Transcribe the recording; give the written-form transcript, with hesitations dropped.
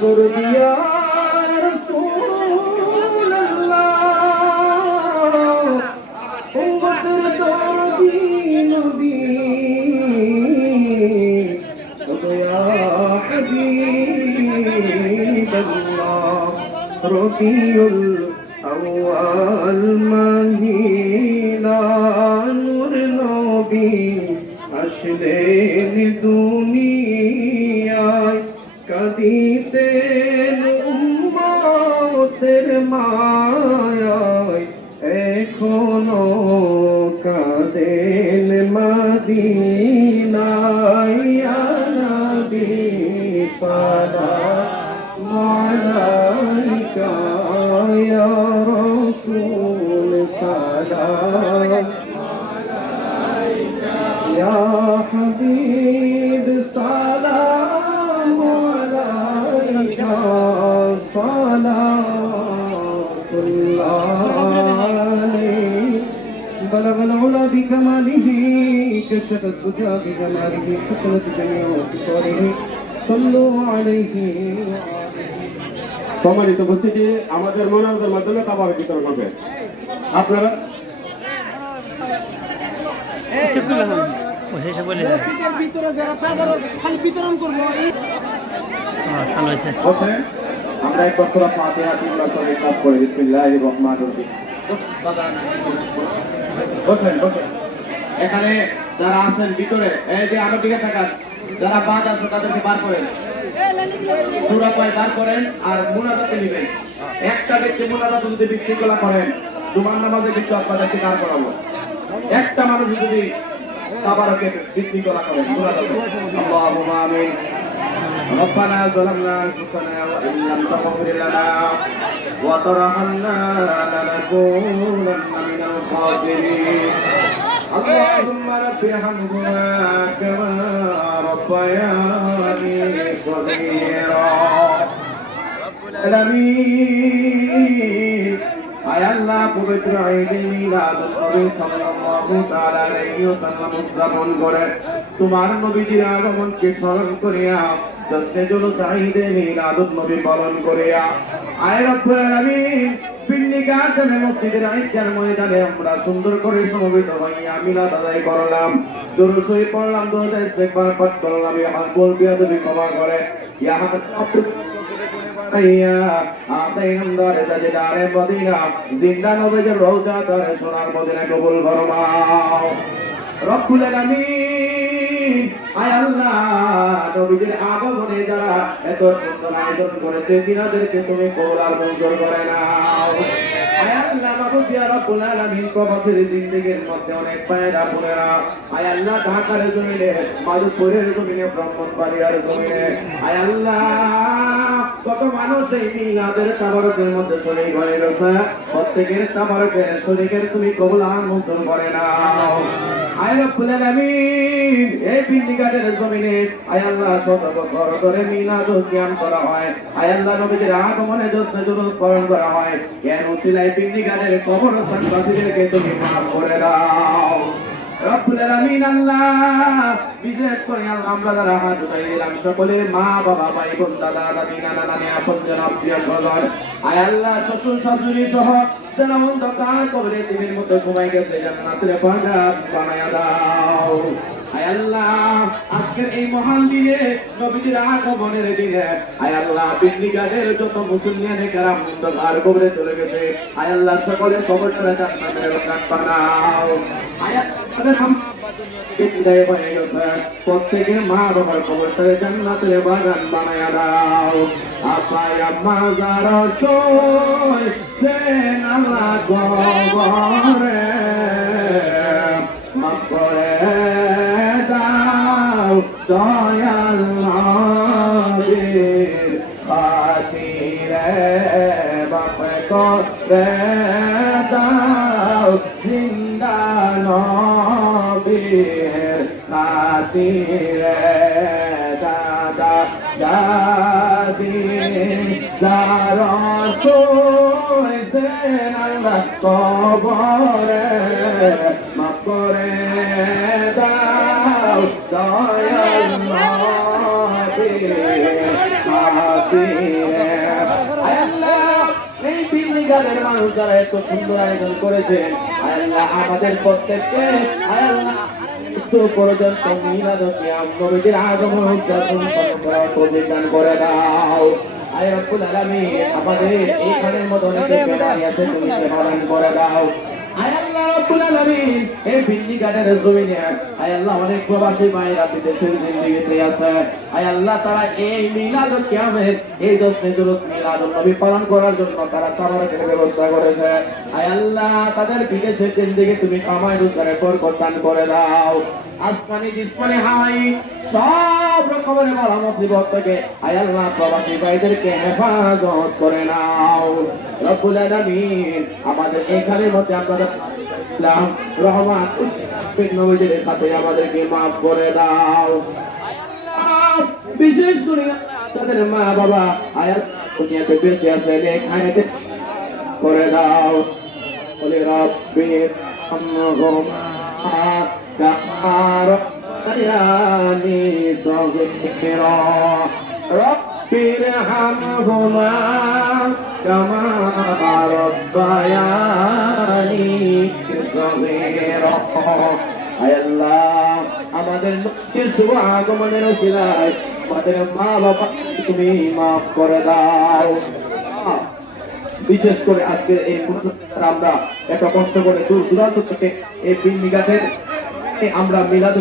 कर दिया रसूल अल्लाह उम्मत दौड़ी नबी या हबीब अल्लाह रबीउल अव्वल महीना नूर नबी আসলেন দুনিয়ায় কাঁদিতেন উম্মতের মায়ায় এখনো কাঁদেন মদিনায় ইয়া নবী সালাম আলাইকা ইয়া রাসূল সালাম يا حبيب سلام عليك صلاة الله عليك بلغ العلا بكماله كشف الدجى بجماله حسنت جميع خصاله صلوا عليه সম্মানিত উপস্থিতি আমাদের মোনাজাতের মাধ্যমে খাবার বিতরণ হবে আপনারা আমরা এক বছর ফাতিহা তিনবার করে কাজ করে বিসমিল্লাহির রহমানির রহিম বসেন বসেন এখানে যারা আছেন ভিতরে এই যে আমার দিকে তাকান যারা বাদ আছে তাদেরকে বার করেন সূরা পায় বার করেন আর মুনাজাতে নেবেন একটা ব্যক্তি মুনাজাতে যদি বিশৃঙ্খলা করেন জুমার নামাজে কিন্তু আপনাদেরকে দাঁড় করাবো একটা মানুষ যদি তাবারকে বিশৃঙ্খলা করেন মুনাজাতে আল্লাহুম্মা আমিন ربنا ظلمنا أنفسنا وإن لم تغفر لنا وترحمنا لنكونن من الخاسرين اللهم رب ارحمهما كما ربياني صغيرا آمين আয় আল্লাহ পবিত্র ঈদে মিলাদুন নবী সাল্লাল্লাহু তাআলা আলাইহি ওয়াসাল্লাম উদযাপন করে তোমার নবীজির আগমনকে স্মরণ করিয়া জশ্নে জুলুস ঈদে মিলাদুন নবী পালন করিয়া আয় রব্বুল আলামিন পিন্নিকাতনে মসজিদের ঈদগাহ ময়দানে আমরা সুন্দর করে সমবেত হইয়া মিলাদ আদায় করলাম দরুদ শরীফ পড়লাম দরুদ ইস্তেগফার পাঠ করলাম ইয়া মাকবুল বিয়াদবি ক্ষমা করে ইয়া হাফেজ আতাইনাম দারে তাজদারে মদিনা জিন্দা নবীর রওজা দারে সোনার মদিনা কবুল ফরমাও রব্বুল আলামিন আয় আল্লাহ নবীর আগমনে যারা এত সুন্দর আয়োজন করেছে তিনাদেরকে তুমি কবুল আর মঞ্জুর করে নাও আয় আল্লাহ মাবুদ ইয়া রব্বুল আলামিন কবরের জিন্দেগীর মধ্যে অনেক ফায়দা করে আয় আল্লাহ ঢাকার জমিনে মাদুপুরের জমিনে ব্রাহ্মণবাড়িয়ার জমিনে আয় আল্লাহ কত মানুষ এই মিলাদের তাবারকের মধ্যে শরীক হয়ে গেছে প্রত্যেকের তাবারকের শরীকের তুমি কবুল আর মঞ্জুর করে নাও আয় রব্বুল আলামিন এই পিন্ডিগাটের জমিনে আয় আল্লাহ শত বছর ধরে মিলাদুল কিয়াম করা হয় আয় আল্লাহ নবীর আগমনে জশ্নে জুলুস পালন করা হয় কেন উসিলায় পিন্ডিগাটের কবরস্থানবাসীদেরকে তুমি মাফ করে দাও রব্বুল আলামিন আল্লাহ বিশেষ করে আমরা যারা হাত উঠাই দিলাম সকলের মা বাবা ভাই বোন দাদা দাদি নানা নানি আপনজন আত্মীয় স্বজন আয় আল্লাহ শ্বশুর শাশুড়ি সহ যারা অন্ধকার কবরে তিমির মতো ঘুমাই গেছে জান্নাতের বাগান বানায়া দাও আয় আল্লাহ আজকের এই মহান দিনে নবীজির আগমনের দিনে আয় আল্লাহ পিন্ডিগাটের যত মুসলমানে কেরাম অন্ধকার কবরে চলে গেছে আয় আল্লাহ সকলের কবরটা জান্নাতের বাগান বানাও আয় প্রত্যেকের মা বাবার কবরটারে জান্নাতের বাগান বানায়া দাও আপায় আম্মা যারা শোয়েছেন আল্লাহ কবরে মাফ করে দাও দয়াল নবীর খাতিরে মাফ করে দাও জিন্দা নবীর খাতিরে দাদা দাদি যারা শোয়েছেন আল্লাহ কবরে মাফ করে দাও দয়াল নবীর আয় আল্লাহ এই পিকনিকের মানুষ যারা এত সুন্দর আয়োজন করেছেন আয় আল্লাহ আমাদের প্রত্যেককে আয় আল্লাহ পর্যন্ত মিলাদকে নবীর আগমন উদযাপন করার তৌফিক দান করে দাও। আয় রব্বুল আলামিন আমাদের এইখানের মতো অনেকে বেড়াই আছে তুমি সমাধান করে দাও। আয় আল্লাহ রব্বুল আলামিন এই বিল্লি গার্ডেনের জমিনে আয় আল্লাহ অনেক প্রবাসী ভাইরা বিদেশের জিন্দেগিতে আছে আয় আল্লাহ তারা এই মিলাদ কিয়ামের এই 10 জুলুস মিলাদ নবী পালন করার জন্য তারা তাবারকের ব্যবস্থা করেছে আয় আল্লাহ তাদের বিদেশের জিন্দেগি তুমি কামাই রোজগারে বরকত দান করে দাও। আসমানি জিসমানি হাই সব রকমের বালা মুসিবত থেকে আয় আল্লাহ প্রবাসী ভাইদেরকে হেফাজত করে নাও রব্বুল আলামিন আমাদের এখানের মধ্যে আপনাদের ইসলাম রহমত নবীদের সাথে আমাদেরকে মাফ করে দাও। বিশেষ করে তাদের মা বাবা আয়াত দুনিয়াতে বেঁচে আছে এখানে করে দাও বলে রব্বির আম্মাহুমা কামার আয়ানি সগীরা রব্বির হামহুমা কামা রাব্বায়ানি সগীরা। আয় আল্লাহ আমাদের নবীর শুভ আগমনের উসিলায় আমাদের মা বাবা তুমি মাফ করে দাও। বিশেষ করে আজকে এই আমরা এত কষ্ট করে দূর দূরান্ত থেকে এই পিকনিকের আমরা মিলাদ